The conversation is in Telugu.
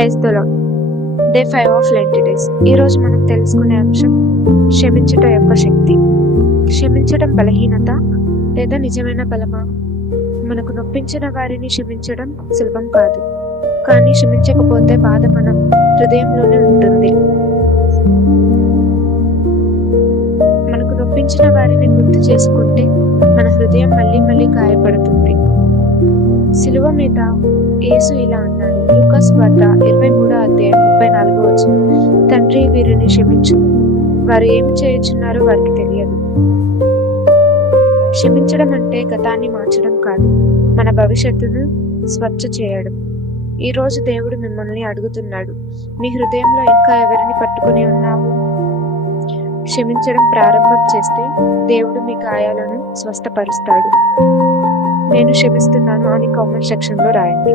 Praise the lord. Day 5 of Lent days. ఈరోజు మనం తెలుసుకునే అంశం క్షమించటం యొక్క శక్తి. క్షమించడం బలహీనత లేదా నిజమైన బలమా? మనకు నొప్పించిన వారిని క్షమించడం సులభం కాదు, కానీ క్షమించకపోతే బాధ మన హృదయంలోనే ఉంటుంది. మనకు నొప్పించిన వారిని గుర్తు చేసుకుంటే మన హృదయం మళ్ళీ మళ్ళీ గాయపడుతుంది. సిలువ మీద యేసు ఇలా అన్నాడు. లూకా సువార్త 23:34. తండ్రి, వీరిని క్షమించు, వారు ఏమి చేయుచున్నారో వారికి తెలియదు. క్షమించడం అంటే గతాన్ని మార్చడం కాదు, మన భవిష్యత్తును స్వచ్ఛ చేయడం. ఈ రోజు దేవుడు మిమ్మల్ని అడుగుతున్నాడు, మీ హృదయంలో ఇంకా ఎవరిని పట్టుకుని ఉన్నావు? క్షమించడం ప్రారంభం చేస్తే దేవుడు మీ గాయాలను స్వస్థపరుస్తాడు. నేను క్షమిస్తున్నాను అని కామెంట్ సెక్షన్లో రాయండి.